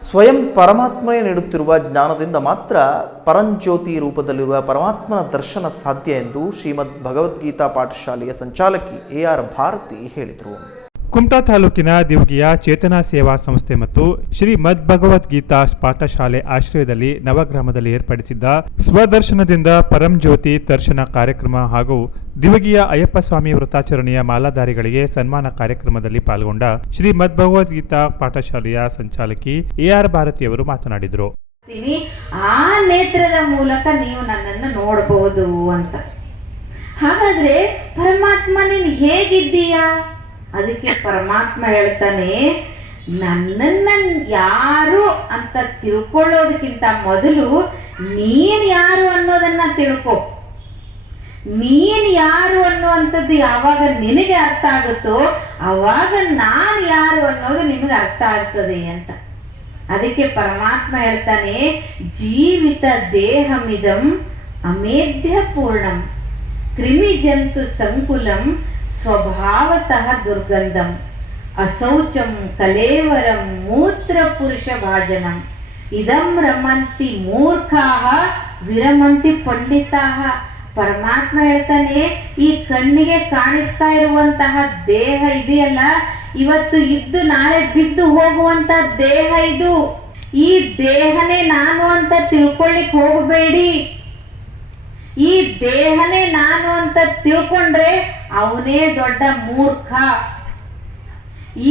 ಸ್ವಯಂ ಪರಮಾತ್ಮನೇ ನೀಡುತ್ತಿರುವ ಜ್ಞಾನದಿಂದ ಮಾತ್ರ ಪರಂಜ್ಯೋತಿ ರೂಪದಲ್ಲಿರುವ ಪರಮಾತ್ಮನ ದರ್ಶನ ಸಾಧ್ಯ ಎಂದು ಶ್ರೀಮದ್ ಭಗವದ್ಗೀತಾ ಪಾಠಶಾಲೆಯ ಸಂಚಾಲಕಿ ಎ ಆರ್ ಭಾರತಿ ಹೇಳಿದರು. ಕುಮಟಾ ತಾಲೂಕಿನ ದಿವಗಿಯ ಚೇತನಾ ಸೇವಾ ಸಂಸ್ಥೆ ಮತ್ತು ಶ್ರೀ ಮದ್ಭಗವದ್ಗೀತಾ ಪಾಠಶಾಲೆ ಆಶ್ರಯದಲ್ಲಿ ನವಗ್ರಾಮದಲ್ಲಿ ಏರ್ಪಡಿಸಿದ್ದ ಸ್ವದರ್ಶನದಿಂದ ಪರಂಜ್ಯೋತಿ ದರ್ಶನ ಕಾರ್ಯಕ್ರಮ ಹಾಗೂ ದಿವಗಿಯ ಅಯ್ಯಪ್ಪ ಸ್ವಾಮಿ ವೃತ್ತಾಚರಣೆಯ ಮಾಲಾಧಾರಿಗಳಿಗೆ ಸನ್ಮಾನ ಕಾರ್ಯಕ್ರಮದಲ್ಲಿ ಪಾಲ್ಗೊಂಡ ಶ್ರೀ ಮದ್ಭಗವದ್ಗೀತಾ ಪಾಠಶಾಲೆಯ ಸಂಚಾಲಕಿ ಎ ಆರ್ ಮಾತನಾಡಿದರು. ಆ ನೇತ್ರದ ಮೂಲಕ ನೀವು ನನ್ನನ್ನು ನೋಡಬಹುದು ಅಂತ. ಹಾಗಾದ್ರೆ ಪರಮಾತ್ಮ ನೀನು ಹೇಗಿದ್ದೀಯಾ? ಅದಕ್ಕೆ ಪರಮಾತ್ಮ ಹೇಳ್ತಾನೆ, ನನ್ನನ್ನ ಯಾರು ಅಂತ ತಿಳ್ಕೊಳ್ಳೋದಕ್ಕಿಂತ ಮೊದಲು ನೀನ್ ಯಾರು ಅನ್ನೋದನ್ನ ತಿಳ್ಕೊ. ನೀನ್ ಯಾರು ಅನ್ನುವಂಥದ್ದು ಯಾವಾಗ ನಿನಗೆ ಅರ್ಥ ಆಗುತ್ತೋ, ಅವಾಗ ನಾನು ಯಾರು ಅನ್ನೋದು ನಿಮಗೆ ಅರ್ಥ ಆಗ್ತದೆ ಅಂತ. ಅದಕ್ಕೆ ಪರಮಾತ್ಮ ಹೇಳ್ತಾನೆ, ಜೀವಿತ ದೇಹಮಿದಂ ಅಮೇಧ್ಯ ಪೂರ್ಣಂ ಕ್ರಿಮಿ ಜಂತು ಸಂಕುಲಂ ಸ್ವಭಾವತಃ ದುರ್ಗಂಧಂ. ಅಶೌಚಂ ಕಲೇವರಂ ಮೂತ್ರ ಪುರುಷ ಭಾಜನಂ. ಇದಂ ರಮಂತಿ ಮೂರ್ಖಾ ವಿರಮಂತಿ ಪಂಡಿತಾ. ಪರಮಾತ್ಮ ಹೇಳ್ತಾನೆ, ಈ ಕಣ್ಣಿಗೆ ಕಾಣಿಸ್ತಾ ಇರುವಂತಹ ದೇಹ ಇದೆಯಲ್ಲ, ಇವತ್ತು ಇದ್ದು ನಾಳೆ ಬಿದ್ದು ಹೋಗುವಂತ ದೇಹ ಇದು. ಈ ದೇಹನೇ ನಾನು ಅಂತ ತಿಳ್ಕೊಳ್ಳಿಕ್ ಹೋಗಬೇಡಿ. ಈ ದೇಹನೇ ನಾನು ಅಂತ ತಿಳ್ಕೊಂಡ್ರೆ ಅವನೇ ದೊಡ್ಡ ಮೂರ್ಖ.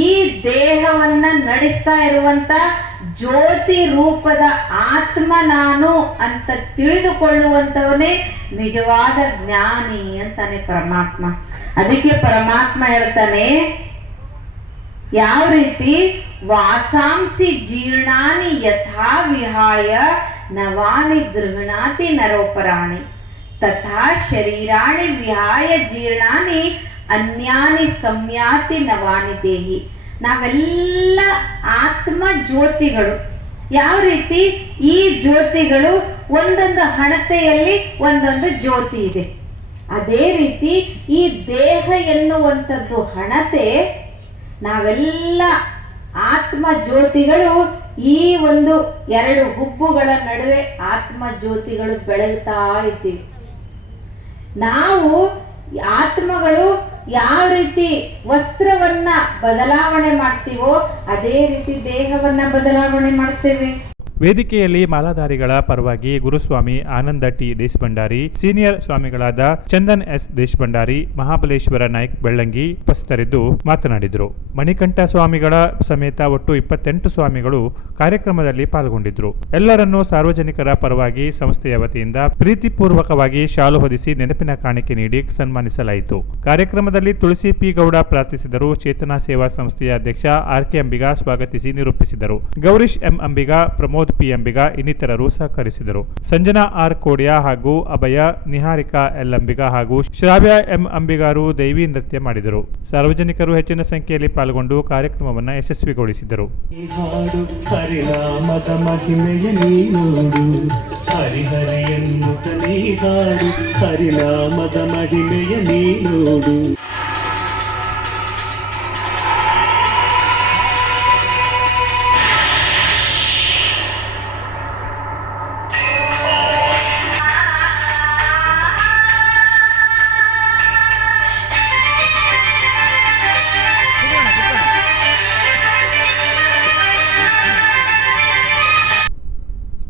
ಈ ದೇಹವನ್ನ ನಡೆಸ್ತಾ ಇರುವಂತ ಜ್ಯೋತಿ ರೂಪದ ಆತ್ಮ ನಾನು ಅಂತ ತಿಳಿದುಕೊಳ್ಳುವಂತವನೇ ನಿಜವಾದ ಜ್ಞಾನಿ ಅಂತಾನೆ ಪರಮಾತ್ಮ. ಅದಕ್ಕೆ ಪರಮಾತ್ಮ ಹೇಳ್ತಾನೆ, ಯಾವ ರೀತಿ? ವಾಸಾಂಸಿ ಜೀರ್ಣಾನಿ ಯಥಾ ವಿಹಾಯ ನವಾನಿ ಗೃಹಣಾತಿ ನರೋಪರಾಣಿ. ತಥಾ ಶರೀರಾಣಿ ವಿಹಾಯ ಜೀರ್ಣಾನಿ ಅನ್ಯಾನಿ ಸಂಯಾತಿ ನವಾನಿ ದೇಹಿ ನಾವೆಲ್ಲ ಆತ್ಮ ಜ್ಯೋತಿಗಳು. ಯಾವ ರೀತಿ? ಈ ಜ್ಯೋತಿಗಳು ಒಂದೊಂದು ಹಣತೆಯಲ್ಲಿ ಒಂದೊಂದು ಜ್ಯೋತಿ ಇದೆ. ಅದೇ ರೀತಿ ಈ ದೇಹ ಎನ್ನುವಂಥದ್ದು ಹಣತೆ, ನಾವೆಲ್ಲ ಆತ್ಮ ಜ್ಯೋತಿಗಳು ಈ ಒಂದು ಎರಡು ಹುಬ್ಬುಗಳ ನಡುವೆ ಆತ್ಮ ಜ್ಯೋತಿಗಳು ಬೆಳಗ್ತಾ ಇದ್ದೀವಿ. ನಾವು ಆತ್ಮಗಳು ಯಾವ ರೀತಿ ವಸ್ತ್ರವನ್ನ ಬದಲಾವಣೆ ಮಾಡ್ತೀವೋ ಅದೇ ರೀತಿ ದೇಹವನ್ನ ಬದಲಾವಣೆ ಮಾಡ್ತೇವೆ. ವೇದಿಕೆಯಲ್ಲಿ ಮಾಲಾಧಾರಿಗಳ ಪರವಾಗಿ ಗುರುಸ್ವಾಮಿ ಆನಂದ ಟಿ ದೇಶಭಂಡಾರಿ, ಸೀನಿಯರ್ ಸ್ವಾಮಿಗಳಾದ ಚಂದನ್ ಎಸ್ ದೇಶಭಂಡಾರಿ, ಮಹಾಬಲೇಶ್ವರ ನಾಯ್ಕ ಬೆಳ್ಳಂಗಿ ಉಪಸ್ಥಿತರಿದ್ದು ಮಾತನಾಡಿದರು. ಮಣಿಕಂಠ ಸ್ವಾಮಿಗಳ ಸಮೇತ ಒಟ್ಟು ಇಪ್ಪತ್ತೆಂಟು ಸ್ವಾಮಿಗಳು ಕಾರ್ಯಕ್ರಮದಲ್ಲಿ ಪಾಲ್ಗೊಂಡಿದ್ರು ಎಲ್ಲರನ್ನೂ ಸಾರ್ವಜನಿಕರ ಪರವಾಗಿ ಸಂಸ್ಥೆಯ ವತಿಯಿಂದ ಪ್ರೀತಿಪೂರ್ವಕವಾಗಿ ಶಾಲು ಹೊದಿಸಿ ನೆನಪಿನ ಕಾಣಿಕೆ ನೀಡಿ ಸನ್ಮಾನಿಸಲಾಯಿತು. ಕಾರ್ಯಕ್ರಮದಲ್ಲಿ ತುಳಸಿ ಪಿ ಗೌಡ ಪ್ರಾರ್ಥಿಸಿದರು. ಚೇತನಾ ಸೇವಾ ಸಂಸ್ಥೆಯ ಅಧ್ಯಕ್ಷ ಆರ್ ಕೆ ಅಂಬಿಗ ಸ್ವಾಗತಿಸಿ ನಿರೂಪಿಸಿದರು. ಗೌರೀಶ್ ಎಂ ಅಂಬಿಗ ಪ್ರಮೋದ್ ಪಿ ಅಂಬಿಗ ಇನ್ನಿತರರು ಸಹಕರಿಸಿದರು. ಸಂಜನಾ ಆರ್ ಕೋಡಿಯಾ ಹಾಗೂ ಅಭಯ ನಿಹಾರಿಕಾ ಎಲ್ ಅಂಬಿಗ ಹಾಗೂ ಶ್ರಾವ್ಯ ಎಂ ಅಂಬಿಗಾರು ದೈವಿ ನೃತ್ಯ ಮಾಡಿದರು. ಸಾರ್ವಜನಿಕರು ಹೆಚ್ಚಿನ ಸಂಖ್ಯೆಯಲ್ಲಿ ಪಾಲ್ಗೊಂಡು ಕಾರ್ಯಕ್ರಮವನ್ನು ಯಶಸ್ವಿಗೊಳಿಸಿದರು. ಈ ಹಾಡು ಪರಿಣಾಮದ